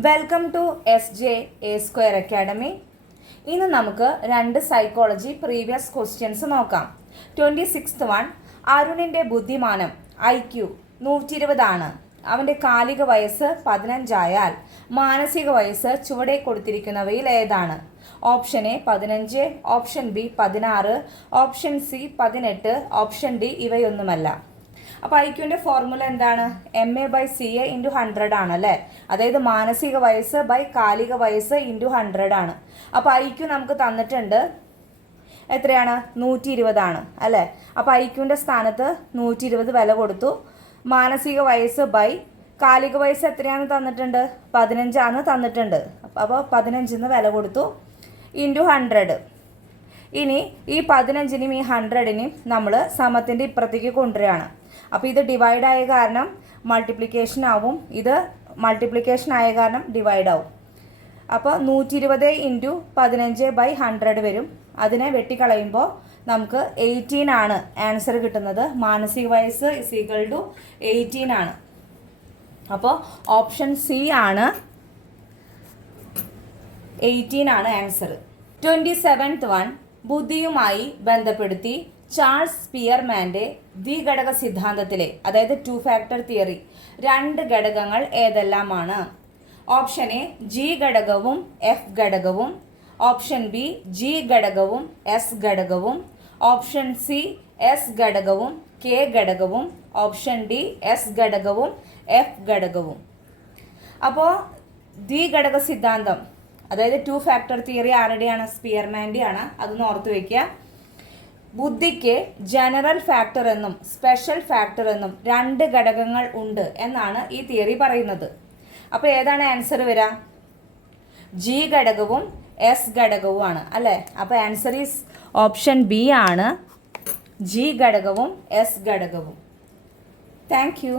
Welcome to SJ academy. ഇന്ന് നമുക്ക് രണ്ട് സൈക്കോളജി പ്രീവിയസ് ക്വസ്റ്റ്യൻസ് നോക്കാം. 26th വൺ, അരുണിൻ്റെ ബുദ്ധിമാനം IQ 120 ആണ്. അവൻ്റെ കാലിക വയസ്സ് 15 ആയാൽ മാനസിക വയസ്സ് ചുവടെ കൊടുത്തിരിക്കുന്നവയിൽ ഏതാണ്? Option A 15, option B 16, option C 18, option D ഇവയൊന്നുമല്ല. അപ്പോൾ ഐക്യുവിൻ്റെ ഫോർമുല എന്താണ്? MA/CA × 100 ആണല്ലേ. അതായത് മാനസിക വയസ്സ് ബൈ കാലിക വയസ്സ് × 100 ആണ്. അപ്പോൾ ഐക്യു നമുക്ക് തന്നിട്ടുണ്ട് എത്രയാണ്? 120 ആണ് അല്ലേ. അപ്പോൾ ഐക്യുവിൻ്റെ സ്ഥാനത്ത് 120 വില കൊടുത്തു. മാനസിക വയസ്സ് ബൈ കാലിക വയസ്സ് എത്രയാണ് തന്നിട്ടുണ്ട്? 15 ആണ് തന്നിട്ടുണ്ട്. അപ്പോൾ 15 വില കൊടുത്തു × 100. ഇനി ഈ 15നെയും ഈ 100നെയും നമ്മൾ സമത്തിൻ്റെ ഇപ്പുറത്തേക്ക് കൊണ്ടുവരികയാണ്. അപ്പോൾ ഇത് ഡിവൈഡ് ആയ കാരണം മൾട്ടിപ്ലിക്കേഷൻ ആവും, ഇത് മൾട്ടിപ്ലിക്കേഷൻ ആയ കാരണം ഡിവൈഡ് ആവും. അപ്പോൾ 120 × 15/100 വരും. അതിനെ വെട്ടിക്കളയുമ്പോൾ നമുക്ക് 18 ആണ് ആൻസർ കിട്ടുന്നത്. മാനസിക വയസ്സ് = 18 ആണ്. അപ്പോൾ ഓപ്ഷൻ സി ആണ് 18 ആണ് ആൻസർ. 27th വൺ, ബുദ്ധിയുമായി ബന്ധപ്പെടുത്തി ചാൾസ് സ്പിയർമാൻ്റെ ദ്വിഘടക സിദ്ധാന്തത്തിലെ, അതായത് 2 ഫാക്ടർ തിയറി, 2 ഘടകങ്ങൾ ഏതെല്ലാമാണ്? ഓപ്ഷൻ എ G ഘടകവും F ഘടകവും, ഓപ്ഷൻ ബി G ഘടകവും S ഘടകവും, ഓപ്ഷൻ സി S ഘടകവും K ഘടകവും, ഓപ്ഷൻ ഡി S ഘടകവും F ഘടകവും. അപ്പോൾ ദ്വിഘടക സിദ്ധാന്തം, അതായത് 2 ഫാക്ടർ തിയറി ആരുടെയാണ്? സ്പിയർമാൻ്റെയാണ്. അതൊന്ന് ഓർത്ത് വയ്ക്കുക. ബുദ്ധിക്ക് ജനറൽ ഫാക്ടർ എന്നും സ്പെഷ്യൽ ഫാക്ടർ എന്നും 2 ഘടകങ്ങൾ ഉണ്ട് എന്നാണ് ഈ തിയറി പറയുന്നത്. അപ്പോൾ ഏതാണ് ആൻസർ വരിക? G ഘടകവും S ഘടകവുമാണ് അല്ലേ. അപ്പോൾ ആൻസർ ഈസ് ഓപ്ഷൻ ബി ആണ്, G ഘടകവും S ഘടകവും. Thank you.